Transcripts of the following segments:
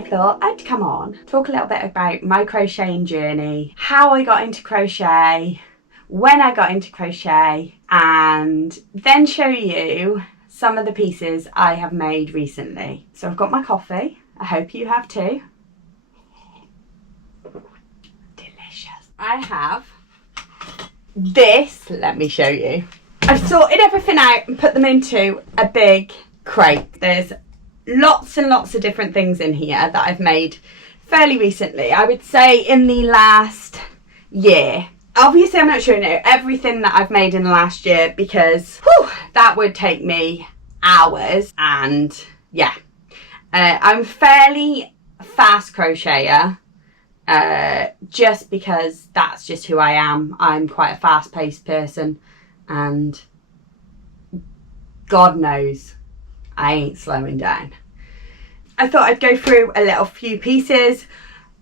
I thought I'd come on, talk a little bit about my crocheting journey, how I got into crochet, when I got into crochet, and then show you some of the pieces I have made recently. So I've got my coffee. I hope you have too. Delicious. I have this. Let me show you. I've sorted everything out and put them into a big crate. There's lots and lots of different things in here that I've made fairly recently. I would say in the last year. Obviously, I'm not showing you everything that I've made in the last year because that would take me hours. And yeah, I'm fairly fast crocheter just because that's just who I am. I'm quite a fast-paced person, and God knows I ain't slowing down. I thought I'd go through a little few pieces,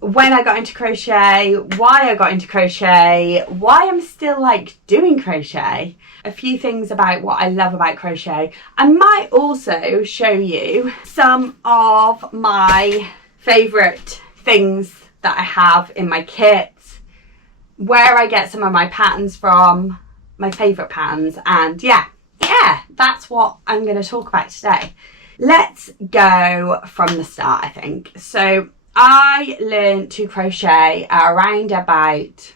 when I got into crochet, why I got into crochet, why I'm still like doing crochet, a few things about what I love about crochet. I might also show you some of my favourite things that I have in my kit, where I get some of my patterns from, my favourite patterns, and yeah, that's what I'm going to talk about today. Let's go from the start, I think. So I learned to crochet around about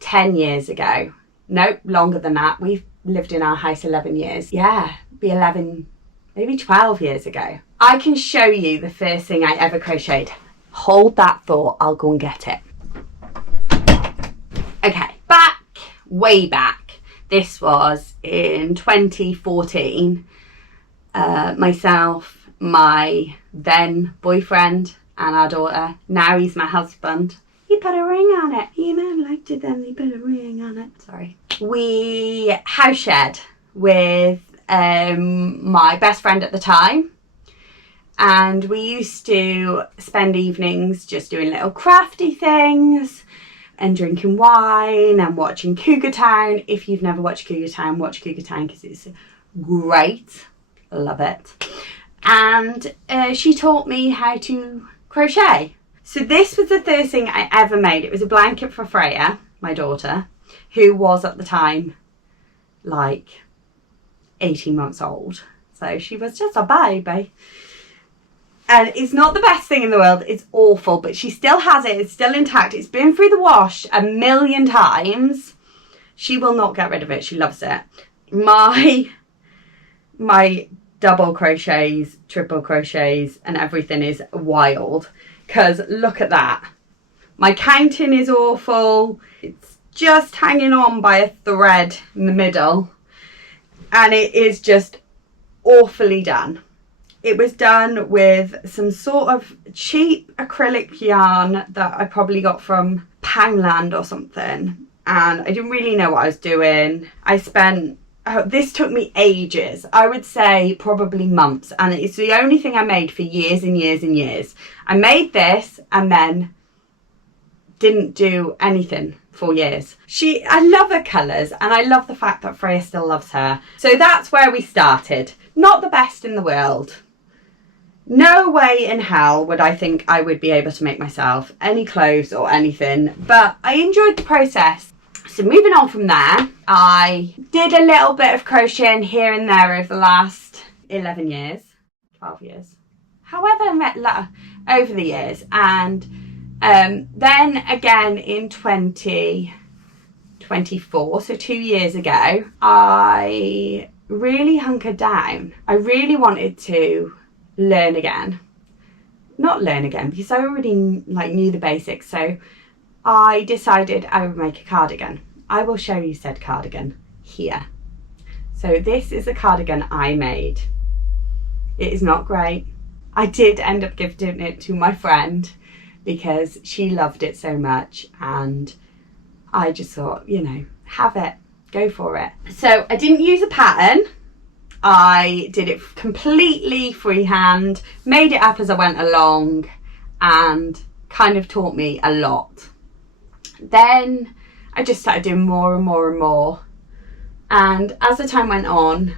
10 years ago. No, longer than that. We've lived in our house 11 years. Yeah, be 11, maybe 12 years ago. I can show you the first thing I ever crocheted. Hold that thought, I'll go and get it. Okay, way back. This was in 2014. Myself, my then boyfriend, and our daughter. Now he's my husband. He put a ring on it. You might have liked it then. He put a ring on it. Sorry. We house shared with my best friend at the time. And we used to spend evenings just doing little crafty things and drinking wine and watching Cougar Town. If you've never watched Cougar Town, watch Cougar Town because it's great. Love it. And she taught me how to crochet. So this was the first thing I ever made. It was a blanket for Freya, my daughter, who was at the time like 18 months old. So she was just a baby. And it's not the best thing in the world. It's awful, but she still has it. It's still intact. It's been through the wash a million times. She will not get rid of it. She loves it. My double crochets, triple crochets, and everything is wild. Because look at that. My counting is awful. It's just hanging on by a thread in the middle. And it is just awfully done. It was done with some sort of cheap acrylic yarn that I probably got from Poundland or something. And I didn't really know what I was doing. I spent, this took me ages. I would say probably months. And it's the only thing I made for years and years and years. I made this and then didn't do anything for years. I love her colours and I love the fact that Freya still loves her. So that's where we started. Not the best in the world. No way in hell would I think I would be able to make myself any clothes or anything, but I enjoyed the process. So moving on from there, I did a little bit of crocheting here and there over the last 11 years, 12 years, however over the years. And then again in 2024, so 2 years ago, I really hunkered down. I really wanted to learn again. Not learn again because I already knew the basics. So I decided I would make a cardigan. I will show you said cardigan here. So this is a cardigan I made. It is not great. I did end up gifting it to my friend because she loved it so much, and I just thought, you know, have it, go for it. So I didn't use a pattern. I did it completely freehand, made it up as I went along, and kind of taught me a lot. Then I just started doing more and more and more. And as the time went on,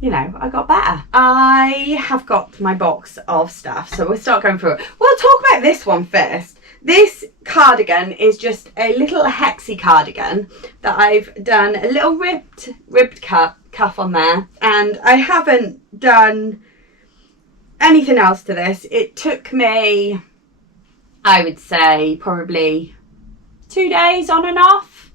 you know, I got better. I have got my box of stuff, so we'll start going through it. We'll talk about this one first. This cardigan is just a little hexy cardigan that I've done a little ribbed cuff on there, and I haven't done anything else to this. It took me, I would say, probably 2 days on and off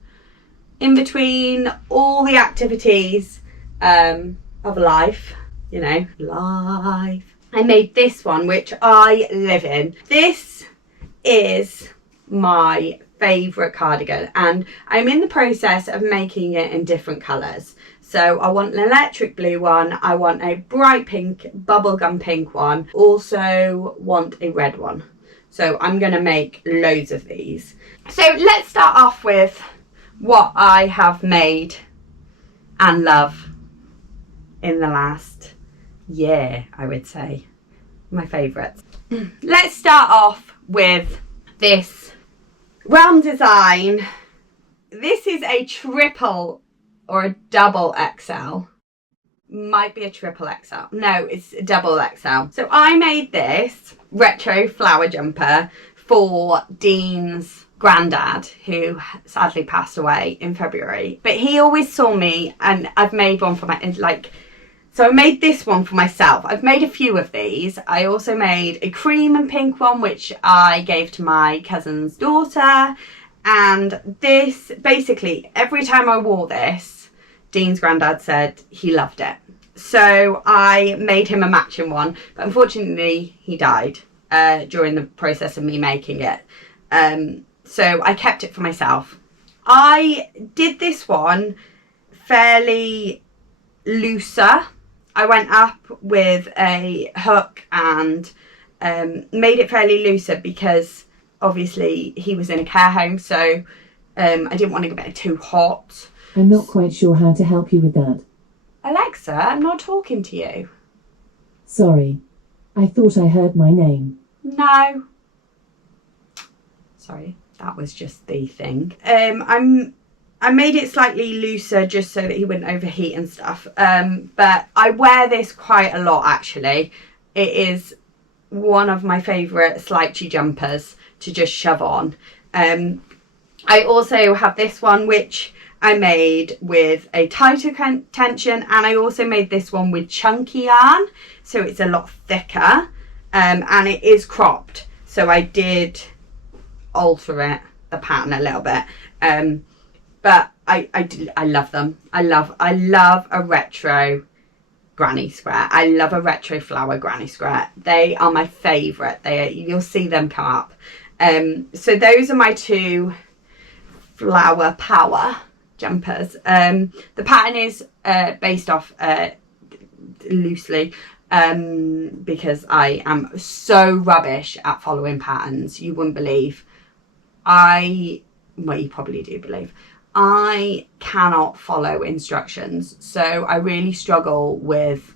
in between all the activities of life, you know, life. I made this one, which I live in. This is my favourite cardigan, and I'm in the process of making it in different colours. So I want an electric blue one, I want a bright pink, bubblegum pink one, also want a red one. So I'm going to make loads of these. So let's start off with what I have made and love in the last year, I would say. My favourites. Let's start off with this Realm Design. This is a triple or a double XL. Might be a triple XL. No, it's a double XL. So I made this retro flower jumper for Dean's granddad, who sadly passed away in February. But he always saw me, and I've made one for my, like, so I made this one for myself. I've made a few of these. I also made a cream and pink one, which I gave to my cousin's daughter. And this, basically, every time I wore this, Dean's granddad said he loved it. So I made him a matching one. But unfortunately, he died during the process of me making it. So I kept it for myself. I did this one fairly looser. I went up with a hook and made it fairly looser because obviously he was in a care home, so I didn't want to get it too hot. I'm not quite sure how to help you with that. Alexa, I'm not talking to you. Sorry, I thought I heard my name. No. Sorry, that was just the thing. I made it slightly looser just so that he wouldn't overheat and stuff. But I wear this quite a lot, actually. It is one of my favourite slouchy jumpers to just shove on. I also have this one, which I made with a tighter tension, and I also made this one with chunky yarn, so it's a lot thicker, and it is cropped. So I did alter it, the pattern a little bit. But I love them. I love a retro granny square. I love a retro flower granny square. They are my favourite. You'll see them come up. So those are my two flower power jumpers. The pattern is based off loosely because I am so rubbish at following patterns. You wouldn't believe. Well, you probably do believe. I cannot follow instructions, so I really struggle with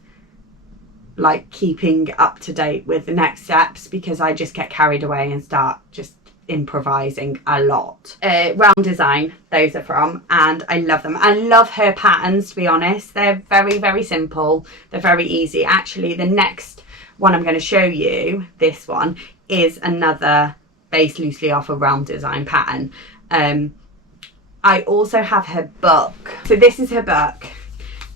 like keeping up to date with the next steps because I just get carried away and start just improvising a lot. Realm Design, those are from, and I love them. I love her patterns, to be honest. They're very, very simple. They're very easy. Actually, the next one I'm going to show you, this one, is another based loosely off a Realm Design pattern. I also have her book. So this is her book.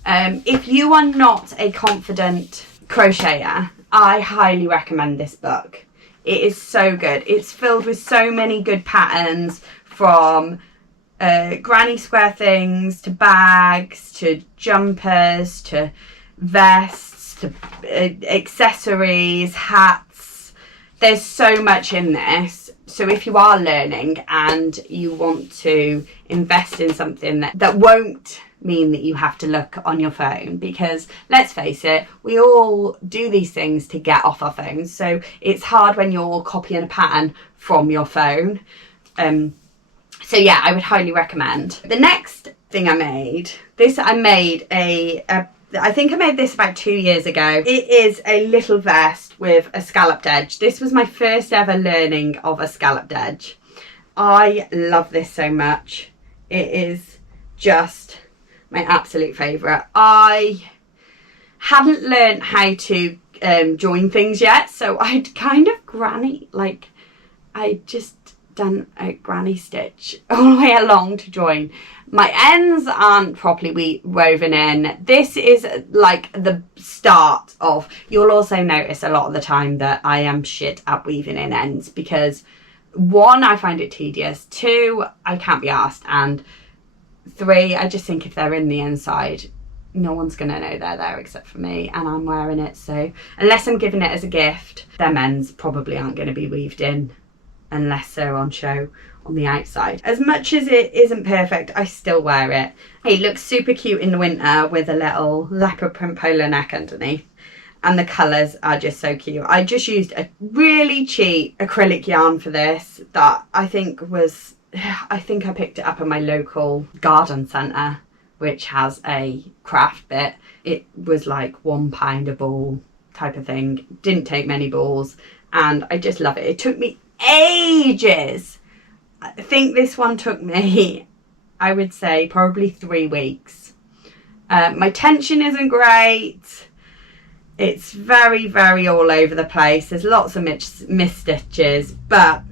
If you are not a confident crocheter, I highly recommend this book. It is so good. It's filled with so many good patterns, from granny square things to bags to jumpers to vests to accessories, hats. There's so much in this. So if you are learning and you want to invest in something that won't mean that you have to look on your phone, because let's face it, we all do these things to get off our phones. So it's hard when you're copying a pattern from your phone. So yeah, I would highly recommend. The next thing I made, I think I made this about 2 years ago. It is a little vest with a scalloped edge. This was my first ever learning of a scalloped edge. I love this so much. It is just my absolute favourite. I hadn't learned how to join things yet, so I'd kind of I'd just done a granny stitch all the way along to join. My ends aren't properly woven in. This is like the start of, you'll also notice a lot of the time that I am shit at weaving in ends because 1, I find it tedious, 2, I can't be asked, and 3, I just think if they're in the inside, no one's gonna know they're there except for me, and I'm wearing it, so unless I'm giving it as a gift, them ends probably aren't going to be weaved in unless they're on show on the outside. As much as it isn't perfect, I still wear it. It looks super cute in the winter with a little leopard print polo neck underneath, and the colours are just so cute. I just used a really cheap acrylic yarn for this that I think I picked it up at my local garden centre, which has a craft bit. It was like £1 a ball type of thing. Didn't take many balls, and I just love it. It took me ages. I think this one took me, I would say, probably 3 weeks. My tension isn't great. It's very, very all over the place. There's lots of missed stitches, but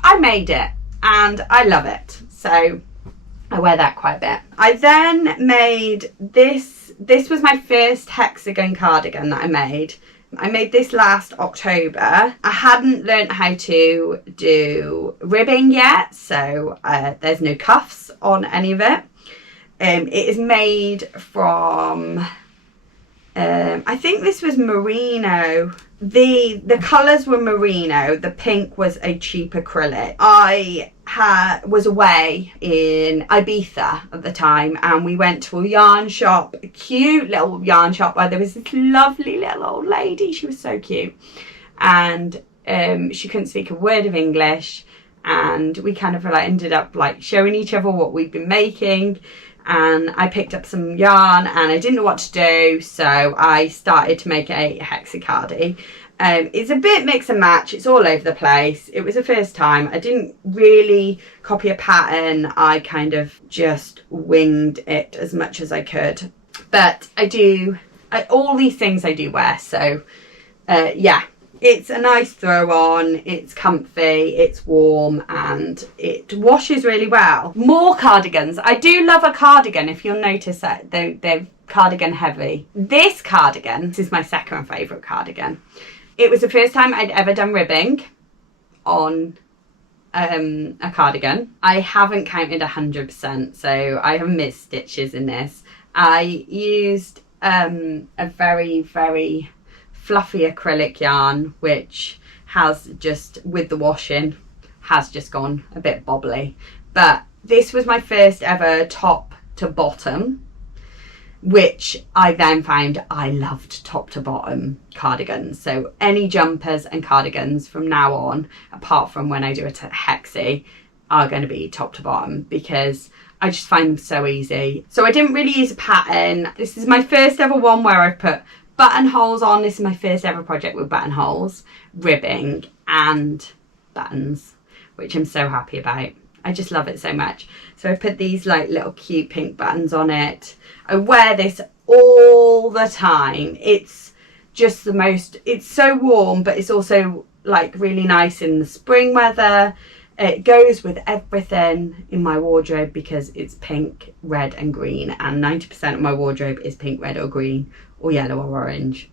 I made it and I love it. So I wear that quite a bit. I then made this. This was my first hexagon cardigan that I made. I made this last October. I hadn't learnt how to do ribbing yet, so there's no cuffs on any of it. It is made from, I think this was merino. The colours were merino. The pink was a cheap acrylic. I was away in Ibiza at the time, and we went to a yarn shop, a cute little yarn shop where there was this lovely little old lady. She was so cute, and she couldn't speak a word of English, and we kind of ended up showing each other what we've been making. And I picked up some yarn and I didn't know what to do, so I started to make a hexicardi. It's a bit mix and match, it's all over the place. It was the first time. I didn't really copy a pattern, I kind of just winged it as much as I could. But all these things I do wear, so yeah. It's a nice throw on, it's comfy, it's warm, and it washes really well. More cardigans. I do love a cardigan, if you'll notice that they're cardigan heavy. This cardigan, this is my second favourite cardigan. It was the first time I'd ever done ribbing on a cardigan. I haven't counted 100%, so I have missed stitches in this. I used a very, very fluffy acrylic yarn, which has just, with the washing, has just gone a bit bobbly. But this was my first ever top to bottom, which I then found I loved top to bottom cardigans. So any jumpers and cardigans from now on, apart from when I do a hexie, are going to be top to bottom because I just find them so easy. So I didn't really use a pattern. This is my first ever one where I've put buttonholes on. This is my first ever project with buttonholes, ribbing and buttons, which I'm so happy about. I just love it so much. So I put these little cute pink buttons on it. I wear this all the time. It's just the most, it's so warm, but it's also really nice in the spring weather. It goes with everything in my wardrobe because it's pink, red and green, and 90% of my wardrobe is pink, red or green or yellow or orange.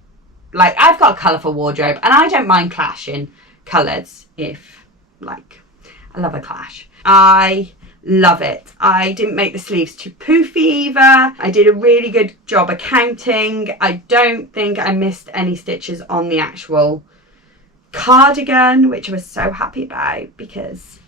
I've got a colourful wardrobe and I don't mind clashing colours if I love a clash. I love it. I didn't make the sleeves too poofy either. I did a really good job of counting. I don't think I missed any stitches on the actual cardigan, which I was so happy about because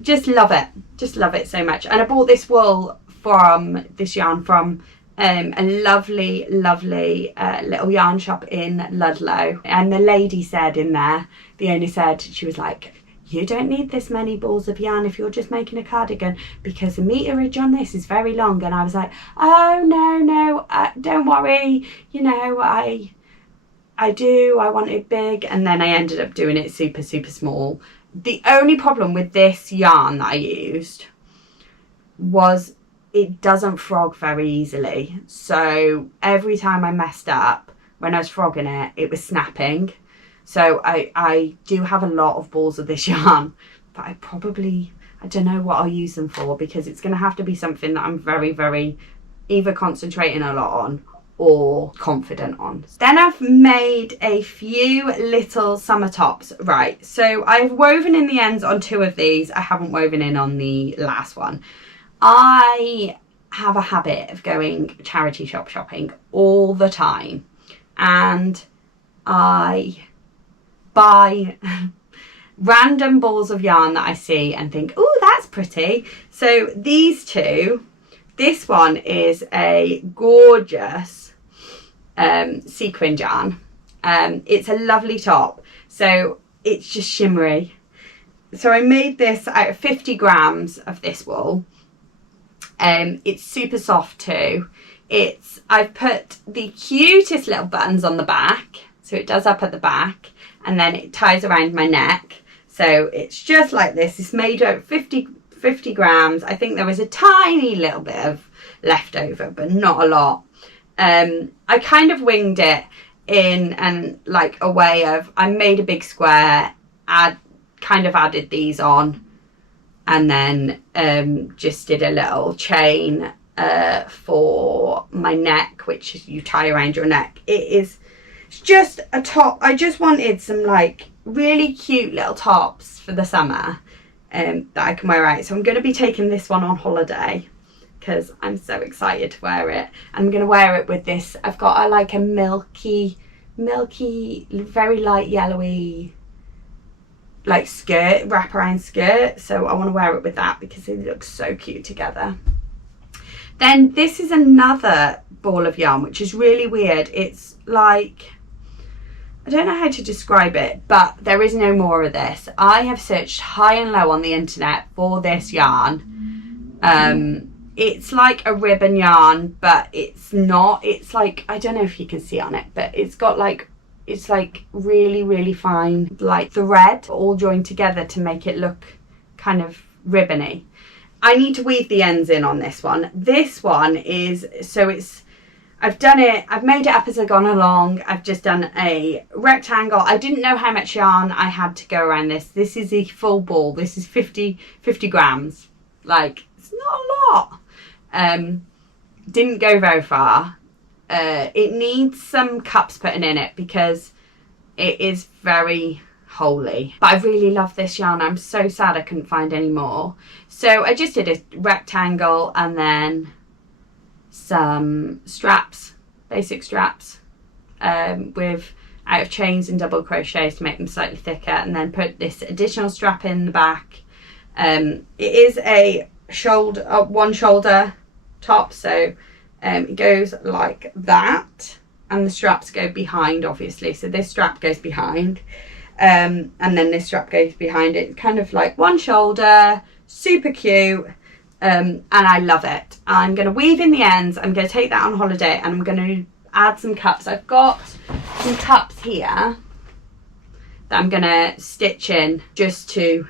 just love it so much. And I bought this yarn from a lovely little yarn shop in Ludlow, and the lady said in there, the owner said, she was like, you don't need this many balls of yarn if you're just making a cardigan because the meterage on this is very long. And I was like, oh no, don't worry, I want it big. And then I ended up doing it super small. The only problem with this yarn that I used was it doesn't frog very easily. So every time I messed up, when I was frogging it, it was snapping. So I do have a lot of balls of this yarn, but I don't know what I'll use them for, because it's going to have to be something that I'm very, very either concentrating a lot on or confident on. Then I've made a few little summer tops. Right, so I've woven in the ends on 2 of these. I haven't woven in on the last one. I have a habit of going charity shop shopping all the time, and I buy random balls of yarn that I see and think, oh, that's pretty. So these 2, this one is a gorgeous sequin yarn. It's a lovely top, so it's just shimmery. So I made this out of 50 grams of this wool. It's super soft too. I've put the cutest little buttons on the back, so it does up at the back, and then it ties around my neck. So it's just like this. It's made out of 50 grams. I think there was a tiny little bit of leftover, but not a lot. I kind of winged it in and like a way of, I made a big square, kind of added these on, and then just did a little chain for my neck, which you tie around your neck. It's just a top. I just wanted some like really cute little tops for the summer that I can wear out. So I'm going to be taking this one on holiday because I'm so excited to wear it. I'm going to wear it with this. I've got a milky, very light yellowy like skirt, wraparound skirt. So I want to wear it with that because it looks so cute together. Then this is another ball of yarn, which is really weird. It's like, I don't know how to describe it, but there is no more of this. I have searched high and low on the internet for this yarn. It's like a ribbon yarn, but it's not. It's like, I don't know if you can see on it, but it's got like, it's like really, really fine, like thread all joined together to make it look kind of ribbony. I need to weave the ends in on this one. This one is, so it's, I've done it, I've made it up as I've gone along. I've just done a rectangle. I didn't know how much yarn I had to go around this. This is a full ball. This is 50 grams. Like, it's not a lot. Didn't go very far. It needs some cups putting in it because it is very holy. But I really love this yarn. I'm so sad I couldn't find any more. So I just did a rectangle and then some straps, basic straps, with out of chains and double crochets to make them slightly thicker, and then put this additional strap in the back. It is a shoulder, one shoulder top, so it goes like that, and the straps go behind, obviously. So this strap goes behind, and then this strap goes behind it. It's kind of like one shoulder, super cute. And I love it. I'm going to weave in the ends. I'm going to take that on holiday, and I'm going to add some cups. I've got some cups here that I'm going to stitch in just to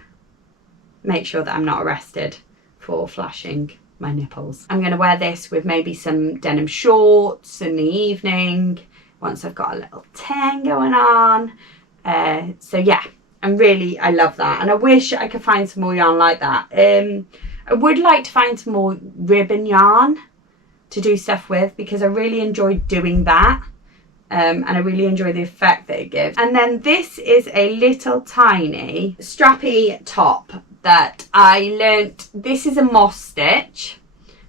make sure that I'm not arrested for flashing my nipples. I'm going to wear this with maybe some denim shorts in the evening once I've got a little tan going on. So yeah, I love that. And I wish I could find some more yarn like that. I would like to find some more ribbon yarn to do stuff with, because I really enjoyed doing that, and I really enjoy the effect that it gives. And then this is a little tiny strappy top that I learnt. This is a moss stitch,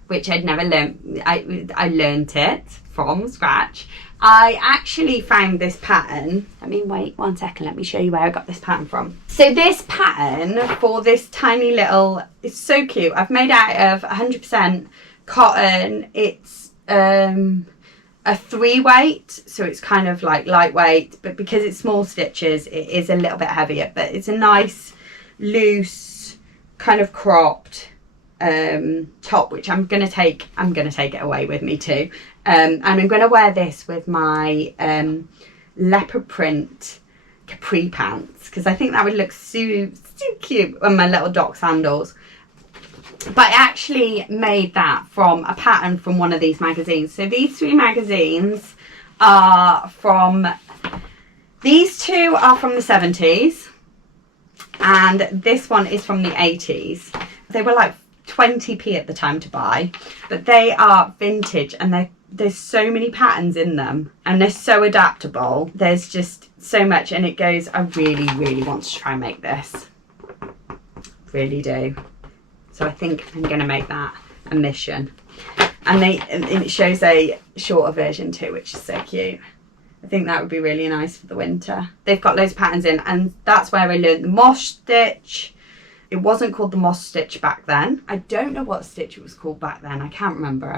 which I'd never learnt. I learnt it from scratch. I actually found this pattern. Wait 1 second, let me show you where I got this pattern from. So this pattern for this tiny little, it's so cute. I've made out of 100% cotton. It's a 3-weight, so it's kind of like lightweight, but because it's small stitches, it is a little bit heavier, but it's a nice, loose, kind of cropped top, which I'm gonna take it away with me too. And I'm going to wear this with my leopard print capri pants, because I think that would look so cute, and my little dock sandals. But I actually made that from a pattern from one of these magazines. So these 3 magazines are from, these 2 are from the 70s and this one is from the 80s. They were like 20p at the time to buy, but they are vintage and there's so many patterns in them and they're so adaptable. There's just so much, and it goes, I really, really want to try and make this. Really do. So I think I'm going to make that a mission. And it shows a shorter version too, which is so cute. I think that would be really nice for the winter. They've got loads of patterns in, and that's where I learned the moss stitch. It wasn't called the moss stitch back then. I don't know what stitch it was called back then. I can't remember.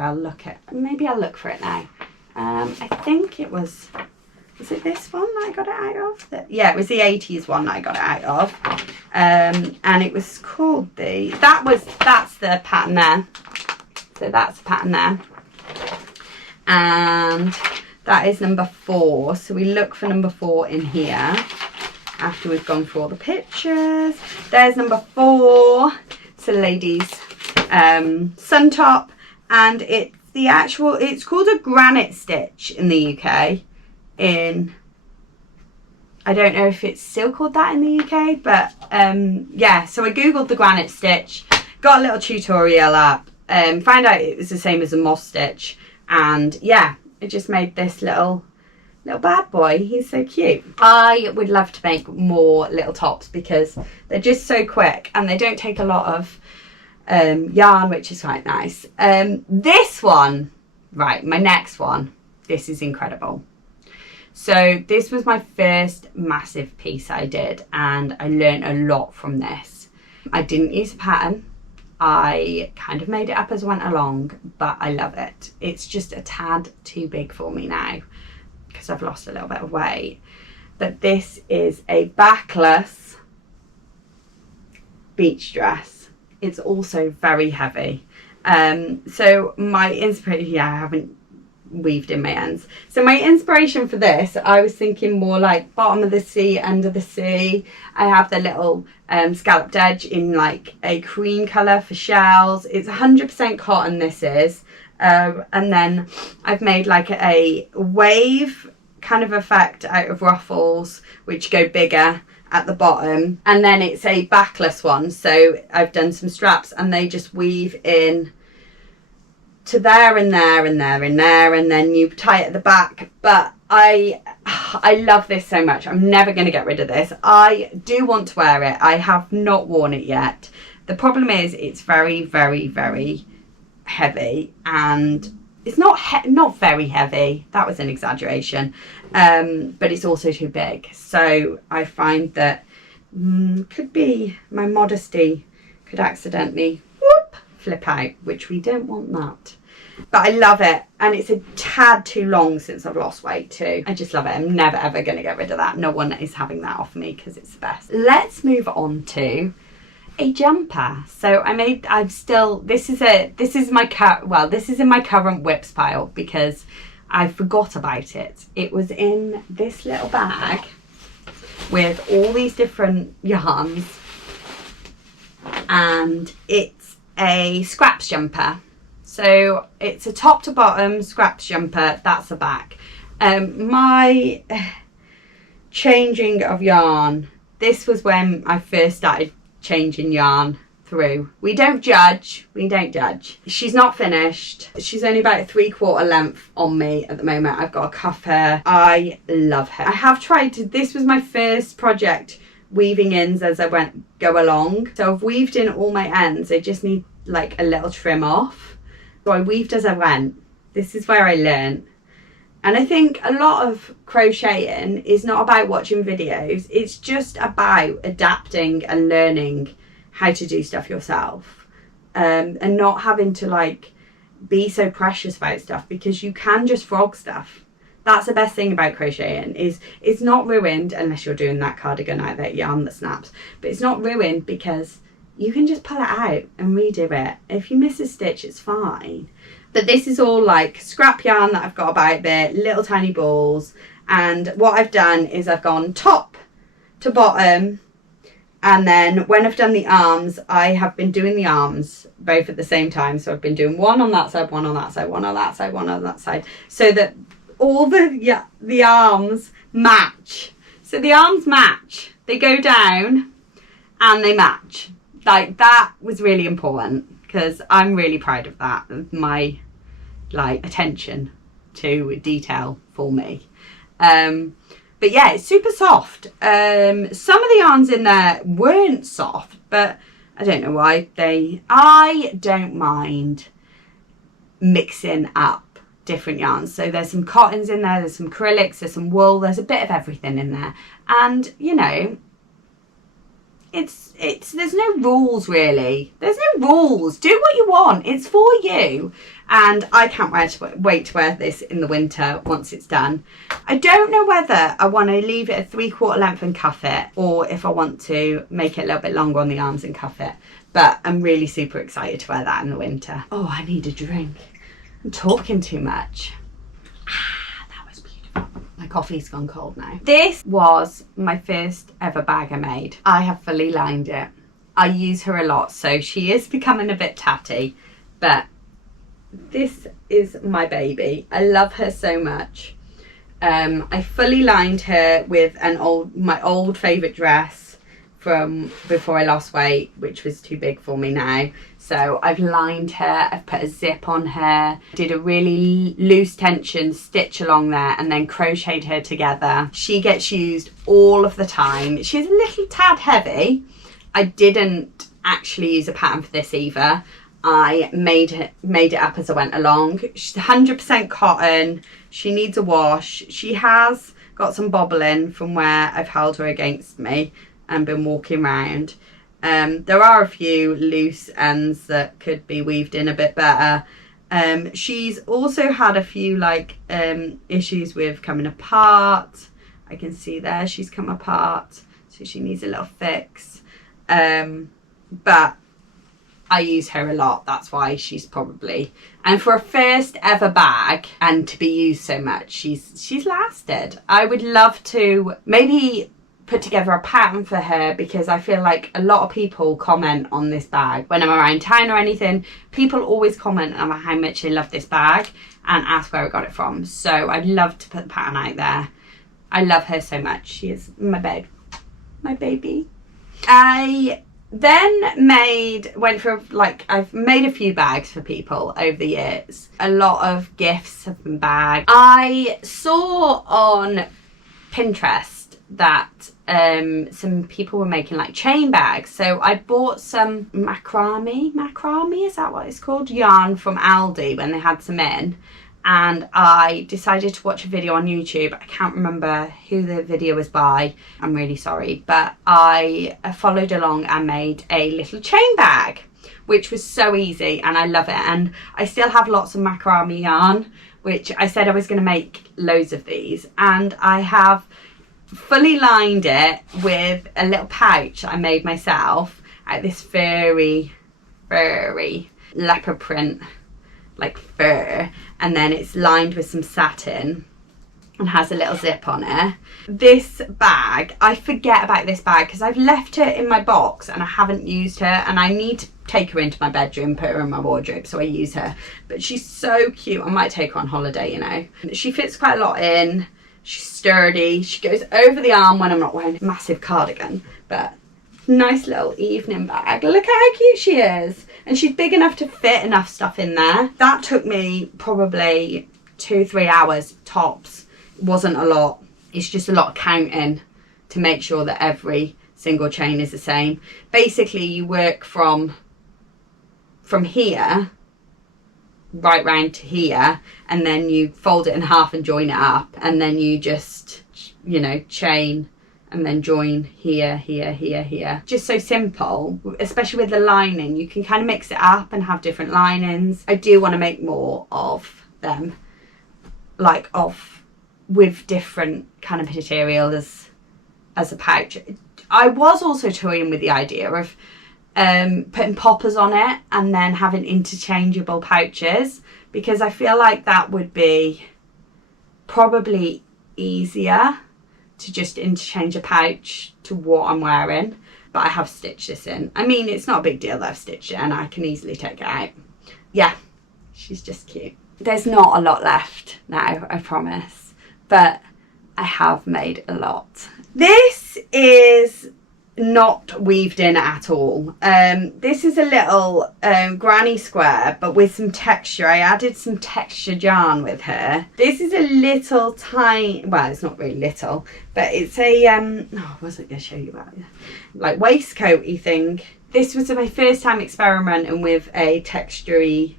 Maybe I'll look for it now. I think it was it this one that I got it out of? Yeah, it was the 80s one that I got it out of. And it was called that's the pattern there. So that's the pattern there. And that is number 4. So we look for number 4 in here after we've gone through all the pictures. There's number 4. It's a lady's sun top, and it's called a granite stitch in the UK. I don't know if it's still called that in the UK, but yeah, so I googled the granite stitch, got a little tutorial up, found out it was the same as a moss stitch, and yeah, it just made this little bad boy. He's so cute. I would love to make more little tops because they're just so quick and they don't take a lot of yarn, which is quite nice. This one, right, my next one, this is incredible. So this was my first massive piece I did, and I learned a lot from this. I didn't use a pattern. I kind of made it up as I went along, but I love it. It's just a tad too big for me now because I've lost a little bit of weight. But this is a backless beach dress. It's also very heavy. So my inspiration, yeah, I haven't weaved in my ends. So my inspiration for this, I was thinking more like bottom of the sea, under the sea. I have the little scalloped edge in like a cream colour for shells. It's 100% cotton, this is. And then I've made like a wave kind of effect out of ruffles, which go bigger at the bottom. And then it's a backless one. So I've done some straps and they just weave in to there and there and there and there, and then you tie it at the back. But I love this so much. I'm never going to get rid of this. I do want to wear it. I have not worn it yet. The problem is it's very, very, very heavy, and it's not very heavy. That was an exaggeration. But it's also too big. So I find that could be my modesty could accidentally flip out, which we don't want that. But I love it, and it's a tad too long since I've lost weight too. I just love it. I'm never ever going to get rid of that. No one is having that off me because it's the best. Let's move on to a jumper. So this is in my current whips pile because I forgot about it. It was in this little bag with all these different yarns, and it's a scraps jumper. So it's a top to bottom scraps jumper. That's the back. My changing of yarn, this was when I first started changing yarn through. We don't judge. She's not finished. She's only about 3/4 length on me at the moment. I've got to cuff her. I love her. I have tried to, this was my first project weaving ends as I go along. So I've weaved in all my ends. I just need like a little trim off. So I weaved as I went. This is where I learned. And I think a lot of crocheting is not about watching videos. It's just about adapting and learning how to do stuff yourself. And not having to like be so precious about stuff, because you can just frog stuff. That's the best thing about crocheting, is it's not ruined unless you're doing that cardigan out there, yarn that snaps. But it's not ruined because you can just pull it out and redo it. If you miss a stitch, it's fine. But this is all like scrap yarn that I've got about a bit, little tiny balls. And what I've done is I've gone top to bottom And then when I've done the arms, I have been doing the arms both at the same time. So I've been doing one on that side, one on that side, one on that side, one on that side, so that all the arms match. So the arms match. They go down and they match. Like, that was really important because I'm really proud of that, of my attention to detail for me. But yeah, it's super soft. Some of the yarns in there weren't soft, but I don't know why. I don't mind mixing up different yarns. So there's some cottons in there, there's some acrylics, there's some wool, there's a bit of everything in there. And, you know, there's no rules really. There's no rules. Do what you want. It's for you. And I can't wait to wear this in the winter once it's done. I don't know whether I want to leave it a 3/4 length and cuff it, or if I want to make it a little bit longer on the arms and cuff it. But I'm really super excited to wear that in the winter. Oh, I need a drink. I'm talking too much. That was beautiful. My coffee's gone cold now. This was my first ever bag I made. I have fully lined it. I use her a lot, so she is becoming a bit tatty, but this is my baby. I love her so much. I fully lined her with my old favourite dress from before I lost weight, which was too big for me now. So I've lined her, I've put a zip on her, did a really loose tension stitch along there, and then crocheted her together. She gets used all of the time. She's a little tad heavy. I didn't actually use a pattern for this either. I made it up as I went along. She's 100% cotton. She needs a wash. She has got some bobbling from where I've held her against me and been walking around. There are a few loose ends that could be weaved in a bit better. She's also had a few issues with coming apart. I can see there she's come apart, so she needs a little fix. But I use her a lot, that's why she's probably, and for a first ever bag and to be used so much, she's lasted. I would love to maybe put together a pattern for her, because I feel like a lot of people comment on this bag when I'm around town or anything. People always comment on how much they love this bag and ask where I got it from, so I'd love to put the pattern out there. I love her so much. She is my baby. I then I've made a few bags for people over the years. A lot of gifts have been bagged. I saw on Pinterest that some people were making chain bags, so I bought some macrame, is that what it's called, yarn from Aldi when they had some in, and I decided to watch a video on YouTube. I can't remember who the video was by, I'm really sorry, but I followed along and made a little chain bag, which was so easy and I love it. And I still have lots of macrame yarn, which I said I was going to make loads of these, and I have fully lined it with a little pouch I made myself out this furry leopard print fur, and then it's lined with some satin and has a little zip on it. This bag, I forget about this bag because I've left her in my box and I haven't used her, and I need to take her into my bedroom, put her in my wardrobe so I use her. But she's so cute. I might take her on holiday, you know. She fits quite a lot in. She's sturdy. She goes over the arm when I'm not wearing a massive cardigan, but nice little evening bag. Look at how cute she is. And she's big enough to fit enough stuff in there. That took me probably 2-3 hours tops. It wasn't a lot. It's just a lot of counting to make sure that every single chain is the same. Basically, you work from here right round to here, and then you fold it in half and join it up, and then you just, you know, chain and then join here. Just so simple, especially with the lining. You can kind of mix it up and have different linings. I do want to make more of them, with different kind of material as a pouch. I was also toying with the idea of putting poppers on it and then having interchangeable pouches, because I feel like that would be probably easier to just interchange a pouch to what I'm wearing. but I have stitched this in. I mean, it's not a big deal that I've stitched it and I can easily take it out. Yeah, she's just cute. There's not a lot left now, I promise, but I have made a lot. This is not weaved in at all. This is a little granny square, but with some texture. I added some textured yarn with her. This is a little tiny, well, it's not really little, but it's a oh, I wasn't going to show you about it, like waistcoaty thing. This was my first time experimenting with a textury,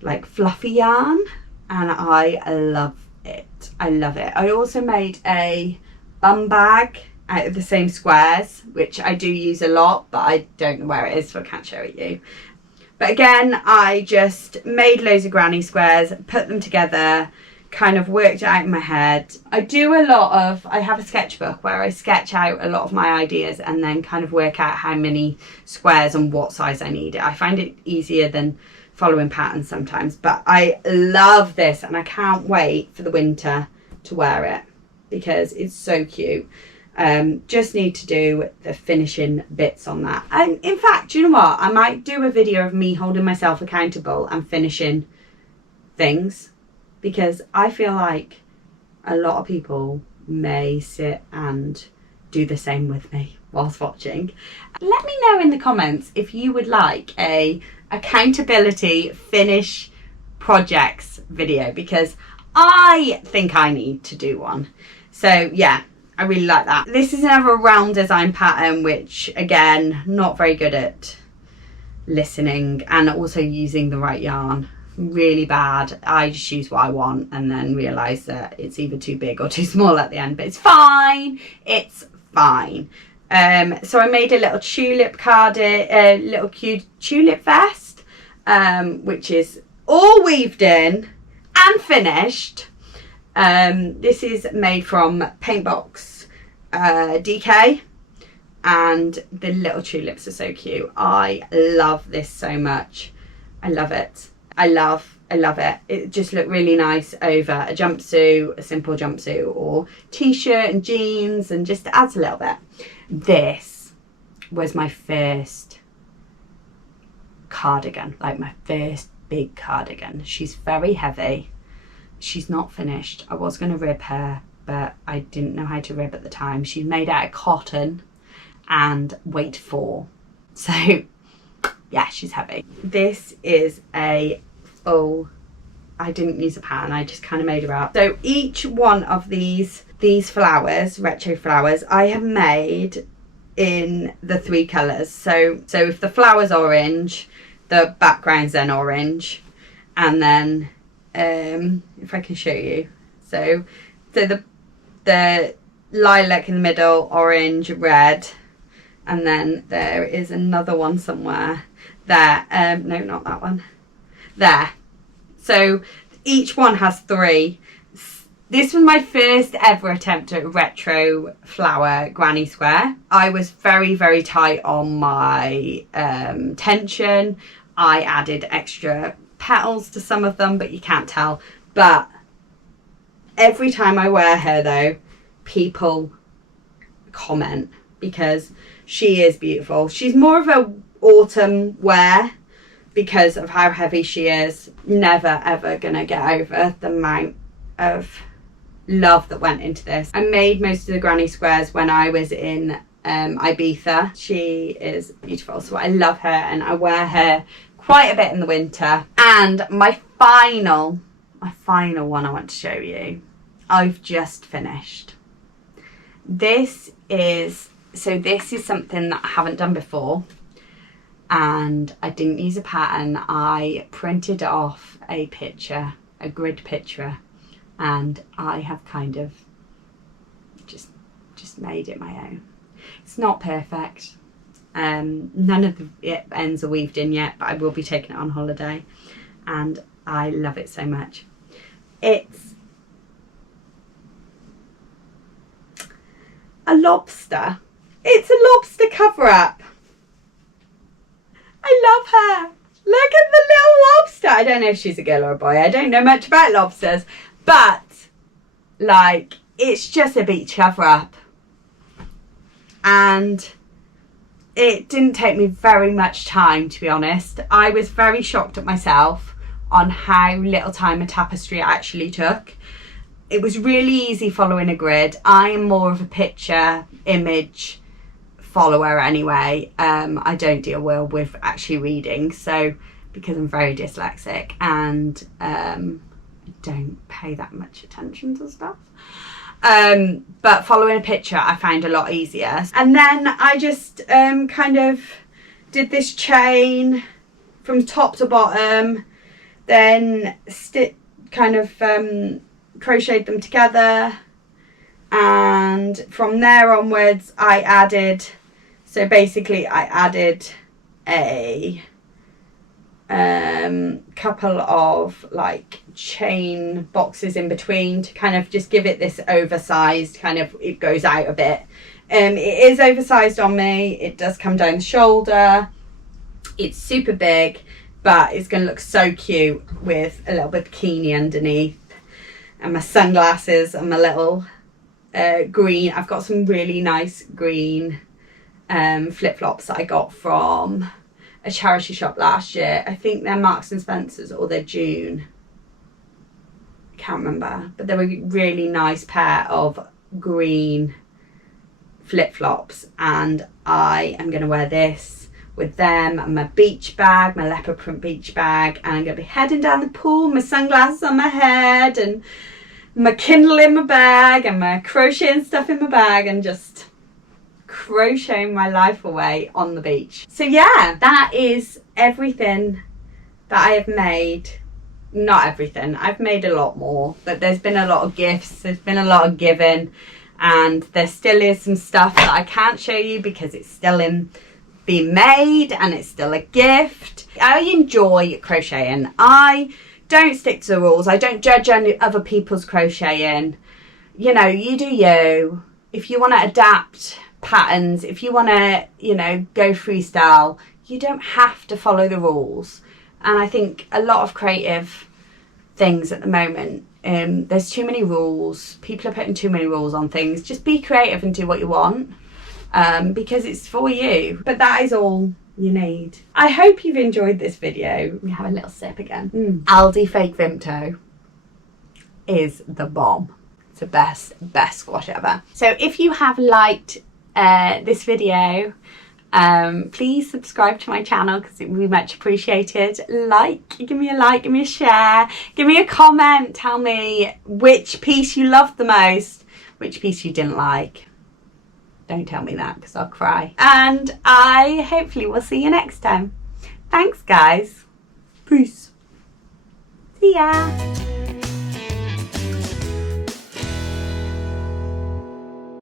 like fluffy yarn, and I love it. I love it. I also made a bum bag out of the same squares, which I do use a lot, but I don't know where it is, so I can't show it you. But again, I just made loads of granny squares, put them together, kind of worked it out in my head. I have a sketchbook where I sketch out a lot of my ideas and then kind of work out how many squares and what size I need. I find it easier than following patterns sometimes, but I love this and I can't wait for the winter to wear it because it's so cute. Just need to do the finishing bits on that. And in fact, you know what? I might do a video of me holding myself accountable and finishing things, because I feel like a lot of people may sit and do the same with me whilst watching. Let me know in the comments if you would like a accountability finish projects video, because I think I need to do one. So yeah, I really like that. This is another round design pattern, which again, not very good at listening and also using the right yarn. Really bad. I just use what I want and then realise that it's either too big or too small at the end, but it's fine. It's fine. So I made a little tulip card, a little cute tulip vest, which is all weaved in and finished. This is made from Paintbox DK, and the little tulips are so cute. I love this so much. I love it. I love it. It just looked really nice over a jumpsuit, a simple jumpsuit, or t-shirt and jeans, and just adds a little bit. This was my first cardigan, like my first big cardigan. She's very heavy. She's not finished. I was going to rib her, but I didn't know how to rib at the time. She's made out of cotton and weight 4. So yeah, she's heavy. This is a full, I didn't use a pattern, I just kind of made her up. So each one of these flowers, retro flowers, I have made in the 3 colours. So if the flower's orange, the background's then orange, and then if I can show you, so the lilac in the middle, orange, red, and then there is another one somewhere there. No, not that one. There. So each one has 3. This was my first ever attempt at retro flower granny square. I was very, very tight on my tension. I added extra petals to some of them, but you can't tell. But every time I wear her though, people comment because she is beautiful. She's more of a autumn wear because of how heavy she is. Never ever gonna get over the amount of love that went into this. I made most of the granny squares when I was in Ibiza. She is beautiful, so I love her and I wear her quite a bit in the winter. And my final one I want to show you, I've just finished. This is something that I haven't done before, and I didn't use a pattern. I printed off a picture, a grid picture, and I have kind of just made it my own. It's not perfect. None of the ends are weaved in yet, but I will be taking it on holiday, and I love it so much. It's a lobster. It's a lobster cover up. I love her. Look at the little lobster. I don't know if she's a girl or a boy. I don't know much about lobsters, but like, it's just a beach cover up. And it didn't take me very much time, to be honest. I was very shocked at myself on how little time a tapestry actually took. It was really easy following a grid. I am more of a picture image follower anyway. I don't deal well with actually reading, so because I'm very dyslexic and I don't pay that much attention to stuff. But following a picture I found a lot easier. And then I just kind of did this chain from top to bottom, then crocheted them together, and from there onwards I added a couple of like chain boxes in between to kind of just give it this oversized kind of, it goes out a bit. It is oversized on me. It does come down the shoulder. It's super big, but it's going to look so cute with a little bit of bikini underneath and my sunglasses and my little green. I've got some really nice green flip-flops that I got from a charity shop last year. I think they're Marks and Spencer's or they're June. I can't remember, but they were a really nice pair of green flip-flops, and I am going to wear this with them and my beach bag, my leopard print beach bag, and I'm going to be heading down the pool, my sunglasses on my head and my Kindle in my bag and my crocheting stuff in my bag, and just crocheting my life away on the beach. So yeah, that is everything that I have made. Not everything, I've made a lot more, but there's been a lot of gifts, there's been a lot of giving, and there still is some stuff that I can't show you because it's still in being made and it's still a gift. I enjoy crocheting. I don't stick to the rules. I don't judge any other people's crocheting. You know, you do you. If you want to adapt patterns, if you want to, you know, go freestyle, you don't have to follow the rules. And I think a lot of creative things at the moment, there's too many rules. People are putting too many rules on things. Just be creative and do what you want, because it's for you. But that is all you need. I hope you've enjoyed this video. We have a little sip again. Aldi fake Vimto is the bomb. It's the best squash ever. So if you have liked this video, please subscribe to my channel because it would be much appreciated. Give me a like, give me a share, give me a comment, tell me which piece you loved the most, which piece you didn't like. Don't tell me that because I'll cry. And I hopefully will see you next time. Thanks guys. Peace. See ya.